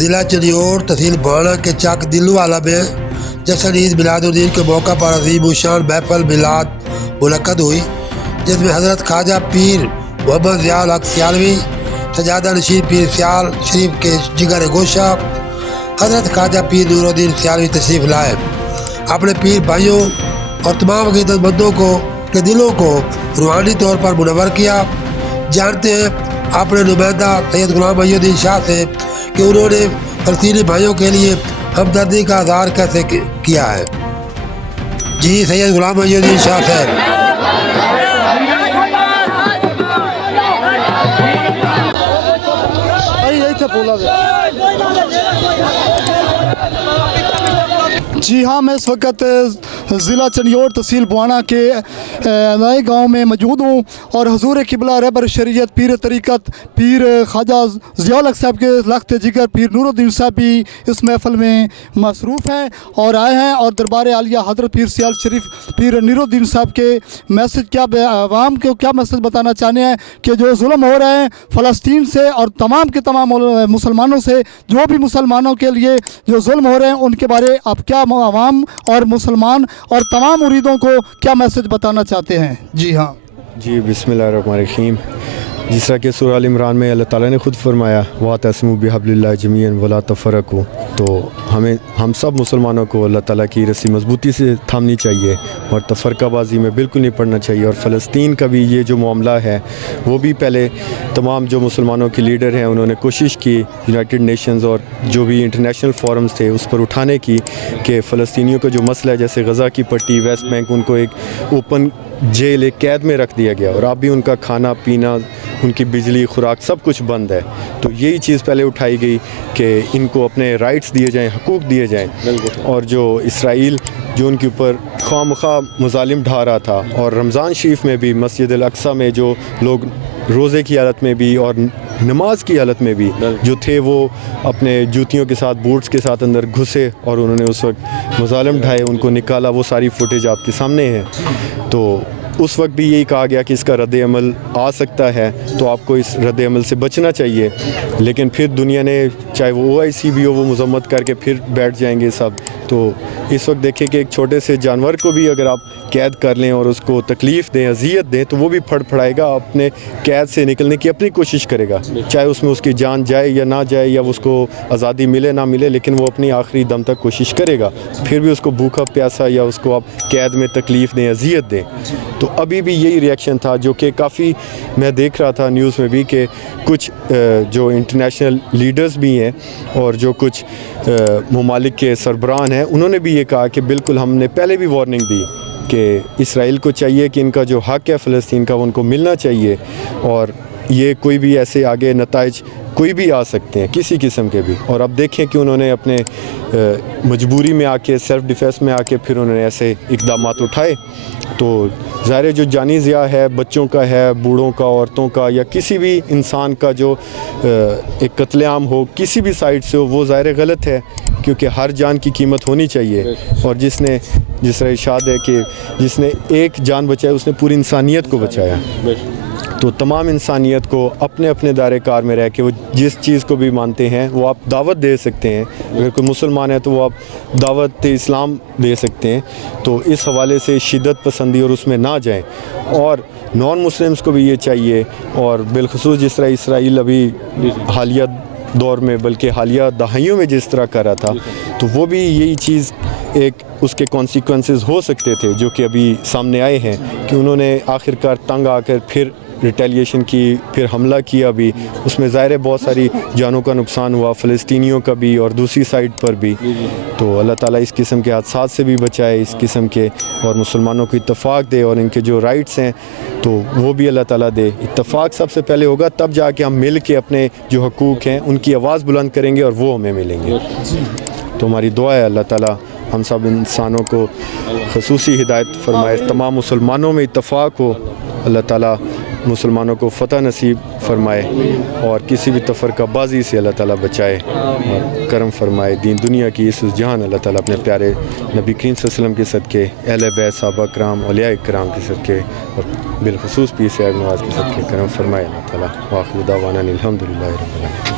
ضلع چنیور تحصیل بوانا کے چک دلو والا میں جشن عید میلاد الدین کے موقع پر عظیم الشان محفل میلاد منعقد ہوئی، جس میں حضرت خواجہ پیر محمد ضیاء الحق سیالوی، سجادہ نشین پیر سیال شریف کے جگر گوشہ حضرت خواجہ پیر نور الدین سیالوی تشریف لائے۔ اپنے پیر بھائیوں اور تمام عقیدت مندوں کے دلوں کو روحانی طور پر منور کیا۔ جانتے ہیں اپنے نمائندہ سید غلام محی الدین شاہ سے کہ انہوں نے فلسطینی بھائیوں کے لیے ہمدردی کا اظہار کیسے کیا ہے۔ جی سید غلام محی الدین شاہ صاحب۔ جی ہاں، میں اس وقت ضلع چنیور تحصیل بوانا کے نئے گاؤں میں موجود ہوں اور حضور قبلہ رہبر شریعت پیر طریقت پیر خواجہ ضیاء الحق صاحب کے لخت جگر پیر نور الدین صاحب بھی اس محفل میں مصروف ہیں اور آئے ہیں، اور دربار عالیہ حضرت پیر سیال شریف پیر نور الدین صاحب کے میسج کیا عوام کو کیا میسج بتانا چاہتے ہیں کہ جو ظلم ہو رہے ہیں فلسطین سے اور تمام کے تمام مسلمانوں سے، جو بھی مسلمانوں کے لیے جو ظلم ہو رہے ہیں ان کے بارے آپ کیا عوام اور مسلمان اور تمام مریدوں کو کیا میسج بتانا چاہتے ہیں؟ جی ہاں جی، بسم اللہ الرحمن الرحیم۔ جس طرح کہ سورہ ال عمران میں اللہ تعالیٰ نے خود فرمایا وَاعْتَصِمُوا بِحَبْلِ اللَّهِ جَمِيعًا وَلَا تَفَرَّقُوا، تو ہم سب مسلمانوں کو اللہ تعالیٰ کی رسی مضبوطی سے تھامنی چاہیے اور تفرقہ بازی میں بالکل نہیں پڑنا چاہیے۔ اور فلسطین کا بھی یہ جو معاملہ ہے وہ بھی پہلے تمام جو مسلمانوں کے لیڈر ہیں انہوں نے کوشش کی، یونائٹڈ نیشنز اور جو بھی انٹرنیشنل فورمز تھے اس پر اٹھانے کی کہ فلسطینیوں کا جو مسئلہ ہے، جیسے غزہ کی پٹی، ویسٹ بینک، ان کو ایک اوپن جیل، ایک قید میں رکھ دیا گیا اور اب بھی ان کا کھانا پینا، ان کی بجلی، خوراک سب کچھ بند ہے۔ تو یہی چیز پہلے اٹھائی گئی کہ ان کو اپنے رائٹس دیے جائیں، حقوق دیے جائیں۔ اور جو اسرائیل جو ان کے اوپر خواہ مخواہ مظالم ڈھا رہا تھا، اور رمضان شریف میں بھی مسجد الاقصیٰ میں جو لوگ روزے کی حالت میں بھی اور نماز کی حالت میں بھی جو تھے وہ اپنے جوتیوں کے ساتھ، بوٹس کے ساتھ اندر گھسے اور انہوں نے اس وقت مظالم ڈھائے، ان کو نکالا، وہ ساری فوٹیج آپ کے سامنے ہے۔ تو اس وقت بھی یہی کہا گیا کہ اس کا رد عمل آ سکتا ہے، تو آپ کو اس رد عمل سے بچنا چاہیے۔ لیکن پھر دنیا نے، چاہے وہ OIC بھی ہو، وہ مذمت کر کے پھر بیٹھ جائیں گے سب۔ تو اس وقت دیکھیں کہ ایک چھوٹے سے جانور کو بھی اگر آپ قید کر لیں اور اس کو تکلیف دیں، اذیت دیں، تو وہ بھی پھڑ پھڑائے گا، اپنے قید سے نکلنے کی اپنی کوشش کرے گا، چاہے اس میں اس کی جان جائے یا نہ جائے، یا اس کو آزادی ملے نہ ملے، لیکن وہ اپنی آخری دم تک کوشش کرے گا۔ پھر بھی اس کو بھوکا پیاسا یا اس کو آپ قید میں تکلیف دیں، اذیت دیں۔ تو ابھی بھی یہی ریئیکشن تھا، جو کہ کافی میں دیکھ رہا تھا نیوز میں بھی کہ کچھ جو انٹرنیشنل لیڈرز بھی ہیں اور جو کچھ ممالک کے سربراہ ہیں، انہوں نے بھی یہ کہا کہ بالکل ہم نے پہلے بھی وارننگ دی کہ اسرائیل کو چاہیے کہ ان کا جو حق ہے فلسطین کا وہ ان کو ملنا چاہیے، اور یہ کوئی بھی ایسے آگے نتائج کوئی بھی آ سکتے ہیں، کسی قسم کے بھی۔ اور اب دیکھیں کہ انہوں نے اپنے مجبوری میں آ کے، سیلف ڈیفینس میں آ کے پھر انہوں نے ایسے اقدامات اٹھائے۔ تو ظاہر ہے جو جانی ضیاع ہے، بچوں کا ہے، بوڑھوں کا، عورتوں کا، یا کسی بھی انسان کا جو ایک قتل عام ہو کسی بھی سائڈ سے ہو، وہ ظاہر غلط ہے، کیونکہ ہر جان کی قیمت ہونی چاہیے۔ اور جس طرح ارشاد ہے کہ جس نے ایک جان بچایا اس نے پوری انسانیت کو بچایا۔ تو تمام انسانیت کو اپنے اپنے دائرے کار میں رہ کے وہ جس چیز کو بھی مانتے ہیں وہ آپ دعوت دے سکتے ہیں۔ اگر کوئی مسلمان ہے تو وہ آپ دعوت اسلام دے سکتے ہیں۔ تو اس حوالے سے شدت پسندی اور اس میں نہ جائیں، اور نان مسلمز کو بھی یہ چاہیے، اور بالخصوص جس طرح اسرائیل ابھی حالیہ دور میں، بلکہ حالیہ دہائیوں میں جس طرح کر رہا تھا، تو وہ بھی یہی چیز ایک اس کے کانسیکوینسز ہو سکتے تھے جو کہ ابھی سامنے آئے ہیں، کہ انہوں نے آخرکار تنگ آ کر پھر ریٹیلیشن کی، پھر حملہ کیا بھی۔ اس میں ظاہر ہے بہت ساری جانوں کا نقصان ہوا، فلسطینیوں کا بھی اور دوسری سائڈ پر بھی۔ تو اللہ تعالیٰ اس قسم کے حادثات سے بھی بچائے، اس قسم کے، اور مسلمانوں کو اتفاق دے، اور ان کے جو رائٹس ہیں تو وہ بھی اللہ تعالیٰ دے۔ اتفاق سب سے پہلے ہوگا، تب جا کے ہم مل کے اپنے جو حقوق ہیں ان کی آواز بلند کریں گے اور وہ ہمیں ملیں گے۔ تو ہماری دعا ہے اللہ تعالیٰ ہم سب انسانوں کو خصوصی ہدایت فرمائے، تمام مسلمانوں میں اتفاق ہو، اللہ تعالیٰ مسلمانوں کو فتح نصیب فرمائے، اور کسی بھی تفرقہ بازی سے اللہ تعالیٰ بچائے اور کرم فرمائے۔ دین دنیا کی اس جہان اللہ تعالیٰ اپنے پیارے نبی کریم صلی اللہ علیہ وسلم کے صدقے، اہل بیت، صحابہ کرام، اولیاء کرام کے صدقے، اور بالخصوص پیر صاحب نواز کے صدقے کرم فرمائے اللہ تعالیٰ۔ وآخر دعوانا الحمدللہ رب العالمین۔